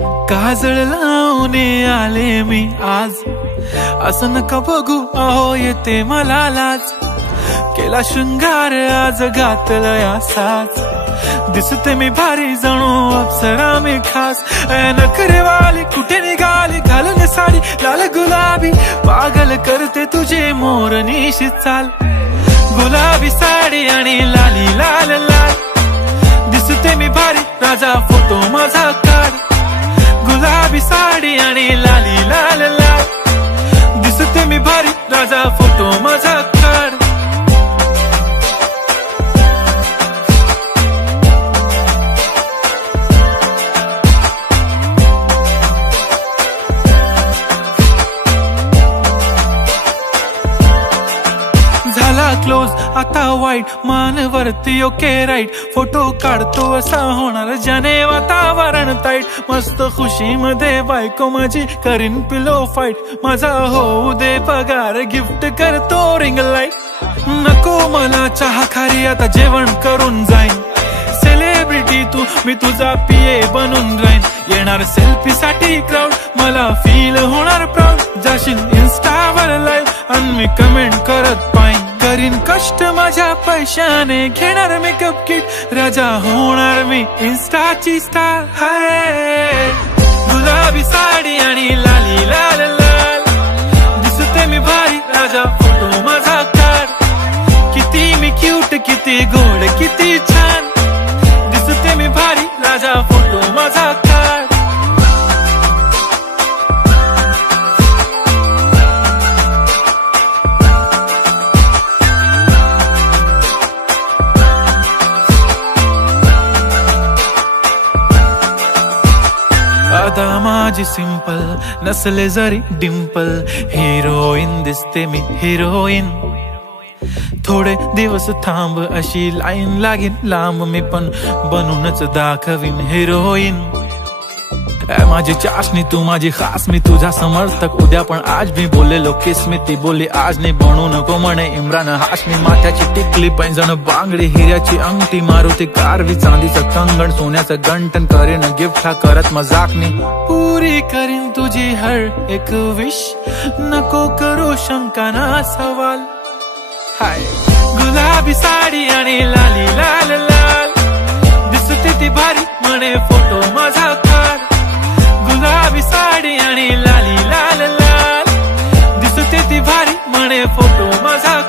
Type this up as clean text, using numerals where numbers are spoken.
काजळ लावून आले मी आज, असं नका बघू अहो येते मला लाज। केला शृंगार आज घातलया साज, दिसते मी भारी जणू अप्सरा मी खास। नखरेवाली कुठे निघाली घालून साडी लाल गुलाबी, पागल करते तुझे मोरनीशी चाल। गुलाबी साडी आणि लाली लाल लाल, दिसते मी भारी राजा फोटो माझा काढ। गुलाबी साडी आणि लाली लाल लाल, दिसते मी भारी राजा फोटो माझा काढ। झाला क्लोज आता वाईट, मान वरती ओके राईट, फोटो काढतो असा होणार ज्याने वातावरण ताईट। मस्त खुशी मध्ये बायको माझी करीन पिलो फाईट, माझा होऊ दे पगार गिफ्ट करतो रिंग लाईट। नको मला चहा खारी आता जेवण करून जाईन, सेलिब्रिटी तू मी तुझा पीए बनून राहीन। येणार सेल्फी साठी क्राऊड मला फील होणार प्राऊड, जाशील इन्स्टावर लाईव्ह आणि मी कमेंट करत पाईन। करीन कष्ट माझ्या पैशाने घेणार मेकअप किट, राजा होणार मी इन्स्टाची स्टार। हाय गुलाबी साडी आणि लाली लाल लाल, दिसते मी भारी राजा फोटो माझा काढ। किती मी क्यूट किती गोड किती छान, दिसते मी भारी राजा फोटो माझा काढ। आता माझी सिंपल नसले जरी डिंपल, हिरोईन दिसते मी हिरोईन। थोडे दिवस थांब अशी लाईन लागेल लांब, मी पण बनूनच दाखवीन हिरोईन। माझी चाशनी तू माझी खास, मी तुझा समर्थक उद्या पण आज मी बोललेलो किस मी, ती बोलली आज नाही बनू नको म्हणे इम्रान हाशमी। माथ्याची टिकली पैंजण बांगडी हिऱ्याची अंगठी, मारुती कारवी चांदीचं कंगण सोन्याचं गंटन, करीन गिफ्ट हा करत मजाकनी। पुरी करीन तुझी हर एक विश, नको करू शंका ना सवाल। हाय गुलाबी साडी आणि लाली लाल लाल, दिसते ती भारी म्हणे फोटो माझा काढ। गुलाबी साडी आणि लाली लाल लाल, दिसते ती भारी म्हणे फोटो माझा